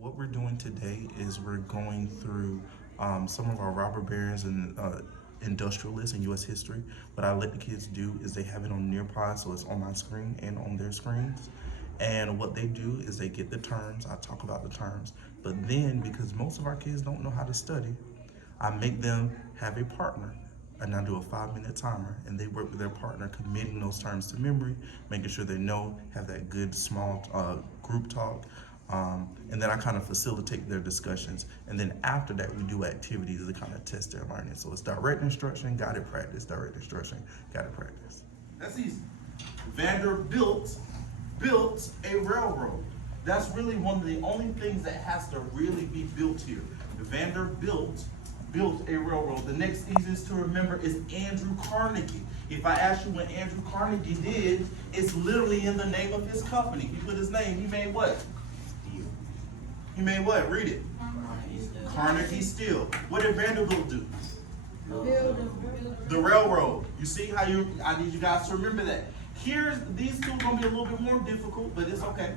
What we're doing today is we're going through some of our robber barons and industrialists in U.S. history. What I let the kids do is they have it on Nearpod, so it's on my screen and on their screens. And what they do is they get the terms. I talk about the terms, but then because most of our kids don't know how to study, I make them have a partner. And I do a 5-minute timer, and they work with their partner, committing those terms to memory, making sure they know, have that good small group talk, and then I kind of facilitate their discussions. And then after that, we do activities to kind of test their learning. So it's direct instruction, guided practice, direct instruction, guided practice. That's easy. Vanderbilt built a railroad. That's really one of the only things that has to really be built here. Vanderbilt built a railroad. The next easiest to remember is Andrew Carnegie. If I ask you what Andrew Carnegie did, it's literally in the name of his company. He put his name, he made what? He made what? Read it. Carnegie Steel. What did Vanderbilt do? The railroad. You see how I need you guys to remember that. These two are gonna be a little bit more difficult, but it's okay.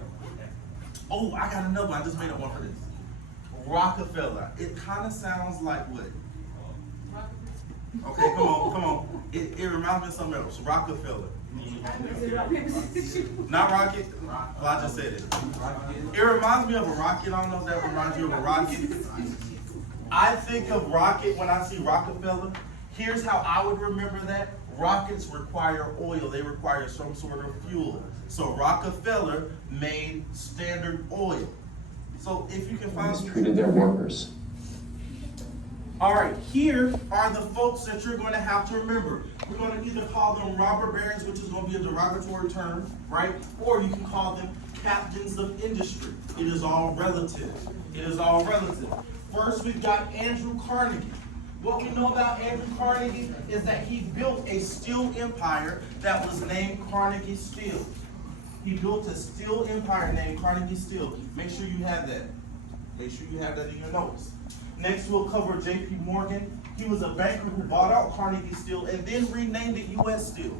Oh, I got another one. I just made up one for this. Rockefeller. It kind of sounds like what? Okay, come on. It reminds me of something else. Rockefeller. Not rocket. Well, I just said it. It reminds me of a rocket. I don't know if that reminds you of a rocket. I think of rocket when I see Rockefeller. Here's how I would remember that. Rockets require oil. They require some sort of fuel. So Rockefeller made Standard Oil. So if you can find treated their workers. All right, here are the folks that you're going to have to remember. We're going to either call them robber barons, which is going to be a derogatory term, right? Or you can call them captains of industry. It is all relative. It is all relative. First, we've got Andrew Carnegie. What we know about Andrew Carnegie is that he built a steel empire that was named Carnegie Steel. He built a steel empire named Carnegie Steel. Make sure you have that. Make sure you have that in your notes. Next, we'll cover J.P. Morgan. He was a banker who bought out Carnegie Steel and then renamed it U.S. Steel.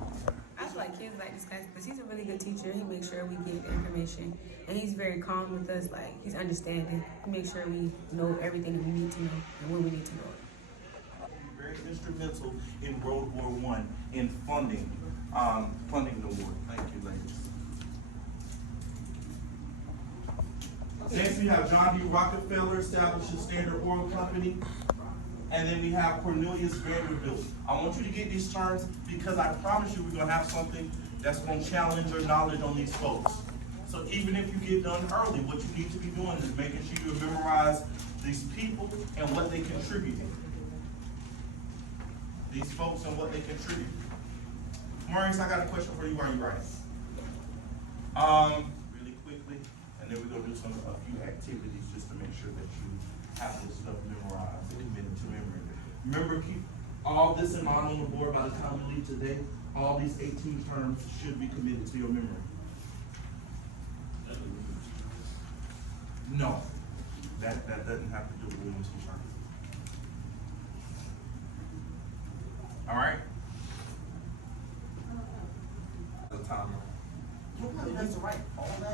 I feel like kids like this guy because he's a really good teacher. He makes sure we get the information, and he's very calm with us. Like, he's understanding. He makes sure we know everything that we need to know and when we need to know it. Very instrumental in World War I in funding the war. Thank you, ladies. Next, we have John D. Rockefeller established the Standard Oil Company. And then we have Cornelius Vanderbilt. I want you to get these terms because I promise you we're going to have something that's going to challenge your knowledge on these folks. So even if you get done early, what you need to be doing is making sure you memorize these people and what they contribute. These folks and what they contribute. Maurice, I got a question for you while you're writing. Really quickly, and then we're going to do a few activities just to make sure that you have this stuff memorized and committed to memory. Remember, keep all this in mind on the board by the time we leave today. All these 18 terms should be committed to your memory. No, that doesn't have to do with Williams and Sherman. All right? The timer.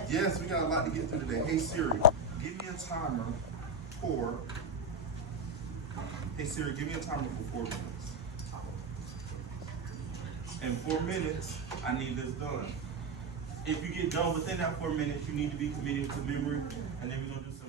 Yes, we got a lot to get through today. Hey Siri, give me a timer for. Hey Siri, give me a timer for 4 minutes. In 4 minutes, I need this done. If you get done within that 4 minutes, you need to be committed to memory, and then we're gonna do some.